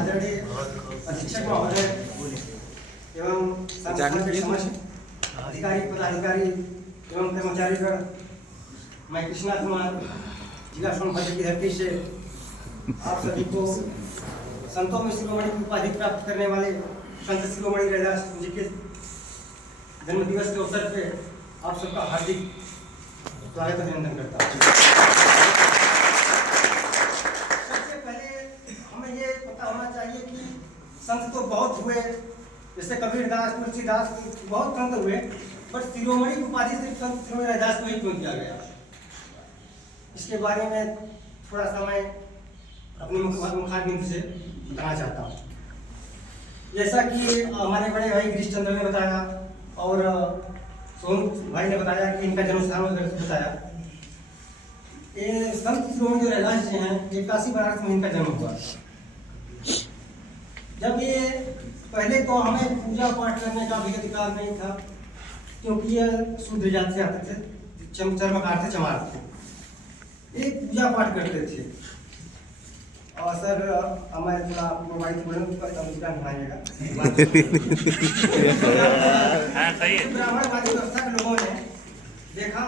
आदरणीय अधीक्षक महोदय एवं संस्थान के समस्त अधिकारी पदाधिकारी एवं कर्मचारीगण, मैं कृष्णा कुमार जिला सोनभद्र की धरती से आप सभी को संतों में शिरोमणि की उपाधि प्राप्त करने वाले संत शिरोमणि रैदास जी के जन्मदिवस के अवसर पे आप सबका हार्दिक स्वागत अभिनंदन करता हूँ। सबसे पहले हमें ये पता होना चाहिए कि संत तो बहुत हुए, जैसे कबीरदास, तुलसीदास, बहुत संत हुए, पर शिरोमणि की उपाधि सिर्फ संत शिरोमणि रैदास को ही क्यों दिया गया? इसके बारे में थोड़ा सा मैं अपने मुखारबिंद से बताना चाहता हूँ। जैसा कि हमारे बड़े भाई गिरीश चंद्र ने बताया और सोनू भाई ने बताया कि इनका जन्म स्थान बताया। ये संत शिरोमणि जो रैदास जी हैं, ये काशी बनारस में इनका जन्म हुआ। जब ये पहले तो हमें पूजा पाठ करने का भी अधिकार नहीं था, क्योंकि ये शूद्र जात से आते थे, चर्मकार थे, चमार थे। ये पूजा पाठ करते थे। और सर मैं थोड़ा मोबाइल घुमाइएगा। ब्राह्मणवादी व्यवस्था के लोगों ने देखा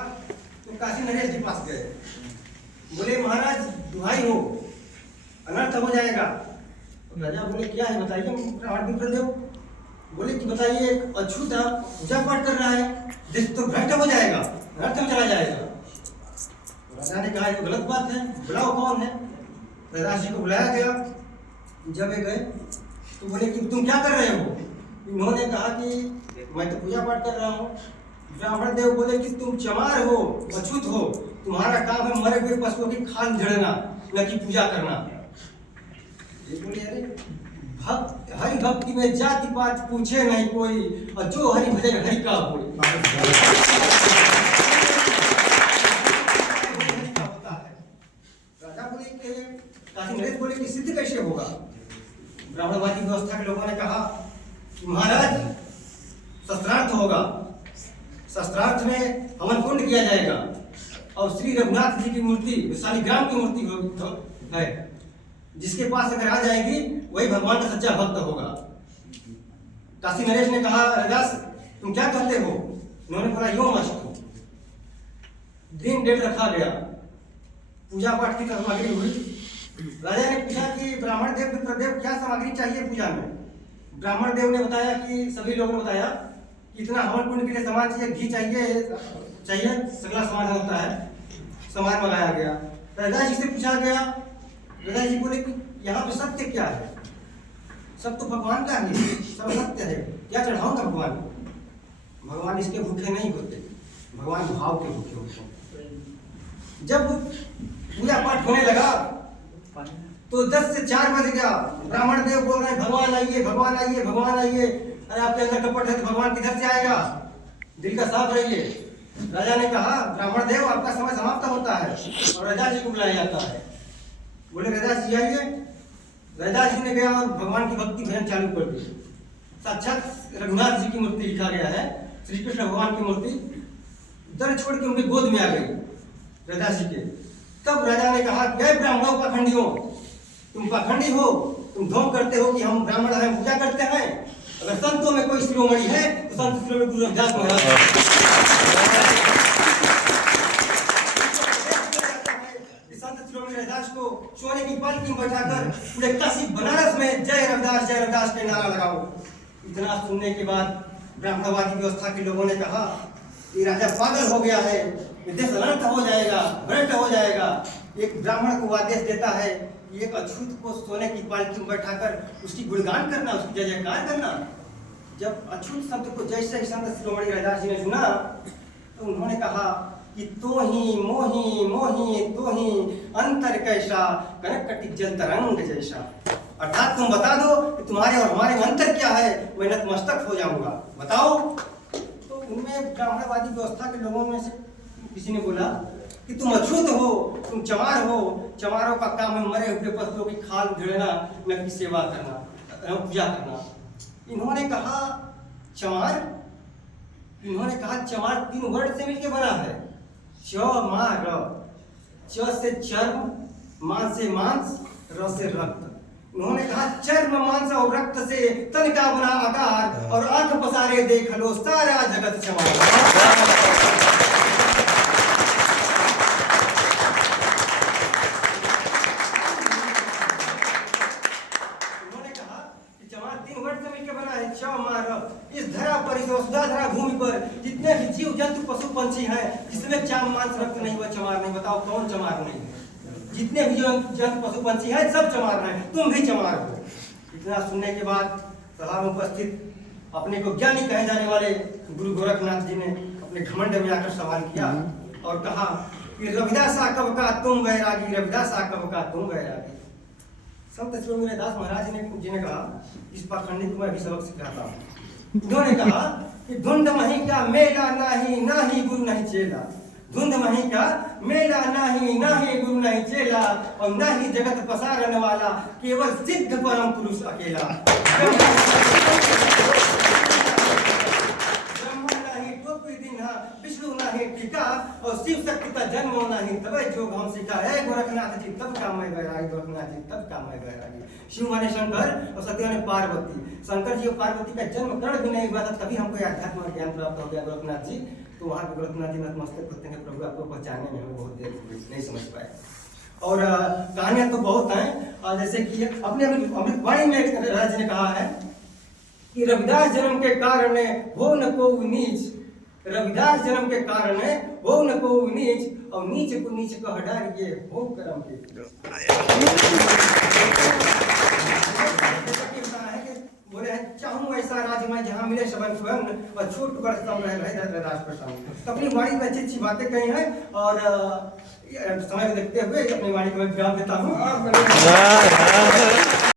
तो काशी नरेश जी पास गए, बोले महाराज दुहाई हो, अनर्थ हो जाएगा। राजा बोले क्या है बताइए। ब्राह्मण विप्रदेव बोले कि बताइए, अछूत पूजा पाठ कर रहा है, देश तो भ्रष्ट हो जाएगा, अनर्थ में चला जाएगा। राजा ने कहा तो गलत बात है, बुलाओ कौन है। रैदास जी को बुलाया गया। जब वे गए तो बोले कि तुम क्या कर रहे हो? इन्होंने कहा कि मैं तो पूजा पाठ कर रहा हूँ। ब्राह्मण देव बोले कि तुम चमार हो, अछूत हो, तुम्हारा काम है मरे हुए पशुओं की खाल झड़ना, न कि पूजा करना। ये बोले अरे भक्त हरि भक्ति में जाति पात पूछे नहीं कोई, और जो हरि भजन हरि का बोले। राजा बोले कि काशी नरेश बोले कि सिद्ध कैसे होगा? ब्राह्मणवादी व्यवस्था के लोगों ने कहा महाराज शस्त्रार्थ होगा, शस्त्रार्थ में हवन कुंड किया जाएगा और श्री रघुनाथ जी की मूर्ति, शालिग्राम की मूर्ति है, जिसके पास अगर आ जाएगी वही भगवान का सच्चा भक्त होगा। काशी नरेश ने कहा रैदास तुम क्या कहते हो? उन्होंने बोला यो मस्त। दिन डेट रखा गया, पूजा पाठ की सामग्री हुई। राजा ने पूछा कि ब्राह्मण देव विप्रदेव क्या सामग्री चाहिए पूजा में? ब्राह्मण देव ने बताया कि सभी लोगों ने बताया कि इतना हवन कुंड के लिए सामान चाहिए, घी चाहिए, सगला सामान होता है, सामान मंगाया गया। रैदास जी से पूछा गया, रैदास जी बोले कि यहाँ पे सत्य क्या है? सब तो भगवान का ही, सब सत्य है, क्या चढ़ाऊंगा भगवान? भगवान इसके भूखे नहीं होते, भगवान भाव के भूखे होते हैं। जब पूजा पाठ होने लगा तो 10 से 4 बज गया। ब्राह्मण देव बोल रहे हैं भगवान आइए, भगवान आइए, भगवान आइए। अरे आपके अंदर कपट है तो भगवान किधर से आएगा? दिल का साफ रहिए। राजा ने कहा ब्राह्मण देव आपका समय समाप्त होता है और रैदास जी को बुलाया जाता है। बोले रैदास जी आइए। रैदास जी ने गया और भगवान की भक्ति भजन चालू कर दी। साक्षात रघुनाथ जी की मूर्ति लिखा गया है, श्री कृष्ण भगवान की मूर्ति दर छोड़ के उनकी गोद में आ गई रैदास जी के। तब राजा ने कहा जय ब्राह्मणों पाखंडियों, तुम पाखंडी हो, तुम ढोंग करते हो कि हम ब्राह्मण हैं, पूजा करते हैं। अगर संतों में कोई शिरोमणि है तो संत शिरोमणि गुरु रविदास महाराज। संत शिरोमणि रविदास को सोने की पालकी में बैठाकर पूरे काशी बनारस में जय रविदास के नारा लगाओ। इतना सुनने के बाद ब्राह्मणवादी व्यवस्था के लोगों ने कहा ये राजा पागल हो गया है, देश अनर्थ हो जाएगा, भ्रष्ट हो जाएगा। एक ब्राह्मण को आदेश देता है कि एक अछूत को सोने की पालकी में बैठाकर उसकी गुणगान करना, उसकी जय जयकार करना। जब अछूत शब्द को जैसे ही संत शिरोमणि रैदास जी ने सुना तो उन्होंने कहा कि तो ही मोही मोही तो ही अंतर कैसा, कनक कटी जल तरंग जैसा। अर्थात तुम बता दो कि तुम्हारे और हमारे में अंतर क्या है, मैं नतमस्तक हो जाऊंगा, बताओ। तो उनमें ब्राह्मणवादी व्यवस्था के लोगों में से किसी ने बोला कि तुम अछूत हो, तुम चमार हो, चमारों का काम है मरे हुए पशुओं की खाल उधेड़ना, न की सेवा करना, पूजा करना। इन्होंने कहा चमार 3 वर्ड से मिलकर बना है। च मा र, च से चर्म, मा से मांस, र से रक्त। उन्होंने कहा चर्म धर्म मांस और रक्त से तन का बना आकार, और आंख पसारे देख लो सारा जगत क्षमा। उन्होंने कहा कि चमार 3 वर्ड से मिलकर बना है। चमार इस धरा पर, इस वसुधा धरा भूमि पर जितने भी जीव जंतु पशु पंछी हैं, जिसमें चाम मांस रक्त नहीं हुआ चमार नहीं। बताओ कौन चमार नहीं है? जितने भी जंतु पशु पंछी हैं सब चमार हैं, तुम भी चमार हो। इतना सुनने के बाद सभा में उपस्थित अपने को ज्ञानी कहे जाने वाले गुरु गोरखनाथ जी ने अपने घमंड में आकर सवाल किया और कहा कि रविदासा कब का तुम वैरागी, रविदासा कब का तुम वैरागी। संत श्री रविदास महाराज जी ने कहा, इस पाखंडी को मैं भी सबक सिखाता हूँ। उन्होंने कहा कि धुंध मही का मेला नाही गुरु नहीं चेला, धुंध मही का मेला नाही गुरु नहीं चेला, और नाही जगत पसारने वाला केवल सिद्ध परम पुरुष अकेला। ब्रह्मा नहीं टोपी दिन्हा, विष्णु नहीं टीका, और शिव शक्ति का जन्म नहीं तबे जोग हम सिखा है। गोरखनाथ जी तब का मैं बैरागी, गोरखनाथ जी तब का मैं बैरागी। शिव माने शंकर और सती माने पार्वती। शंकर जी और पार्वती का जन्म कर्ण भी नहीं हुआ था, तभी हमको अध्यात्म और ज्ञान प्राप्त हो गया गोरखनाथ जी। तो वहाँ पे गोरखनाथ जी नतमस्तक होते हैं, प्रभु आपको पहचानने में हमें बहुत देर नहीं समझ पाए। और कहानियां तो बहुत हैं, जैसे कि अपने अमृतवाणी में एक राज ने कहा है कि रविदास जन्म के कारण हो न को नीच, रविदास जन्म के कारण हो न को नीच, और नीच को नीच को हटाइए हो कर्म के। बोले हैं चाहूं ऐसा राज मैं जहां मिले सबन स्वयं, और छोट बड़ सब रहे रविदास प्रसन्न। अपनी वाणी में अच्छी अच्छी बातें कही हैं, और समय को देखते हुए अपनी वाणी को मैं विराम देता हूँ।